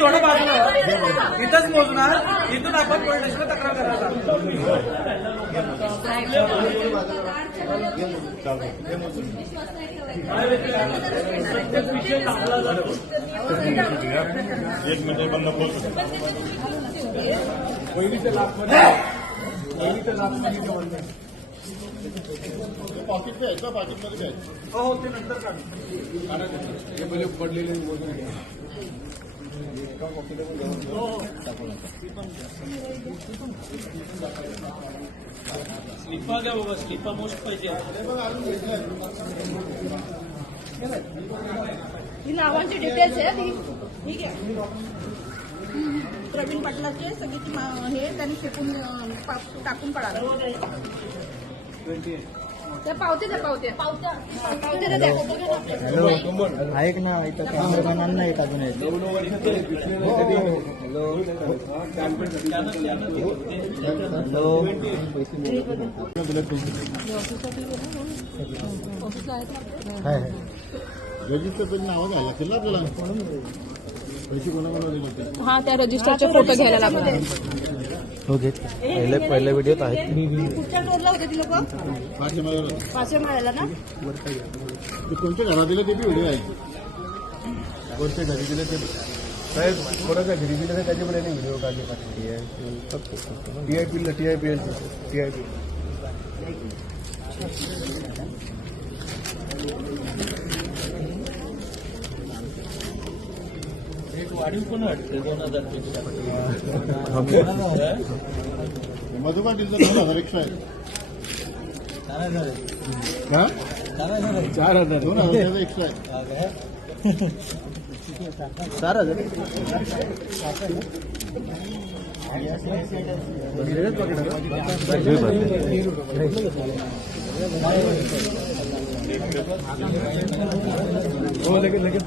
थोडं बाजूला इथंच मोजणार, इथून आपण पोलीस स्टेशनला तक्रार करायला. एक मिनिट बंद बोल. पहिलीच्या लाखमध्ये पॉकेट पे आहे का? पॉकेटमध्ये काय? हो ते नंतर काढू. हे पहिले पडलेले स्लिपा घ्या बाबा, स्लिपा मोस्ट पाहिजे. ही नावांची डिटेल्स आहे ठीक आहे. प्रवीण पाटलाचे सगळी हे त्यांनी फेकून टाकून पडाला. त्या पावत्या द्या. हॅलो ऐक ना, इथं कॅमेरामॅन नाही येत अजून. हॅलो हॅलो रजिस्टर पेज नावं घ्यायला लागतील ना आपल्याला. पैसे कोणाकोणाला दिले होते? हा त्या रजिस्टरचे फोटो घ्यायला लागला. हो घेत. पहिल्या व्हिडिओत आहेत. कुठच्या टोलला होते ती लोक? पाचशे मिळाला ना. ते कोणत्या घरात दिले ते बी व्हिडिओ आहे. कोणत्या घरी दिले ते साहेब? कोणाच्या घरी दिले तर त्याच्यामध्ये नाही व्हिडिओ काढले पाहिजे. TIP एक वाढीव पण वाटते 2000 मधु पाटीलचं 2000 एक्स्ट्रा आहे. 4000 2000 एक्स्ट्रा आहे. 4000 हो लगेच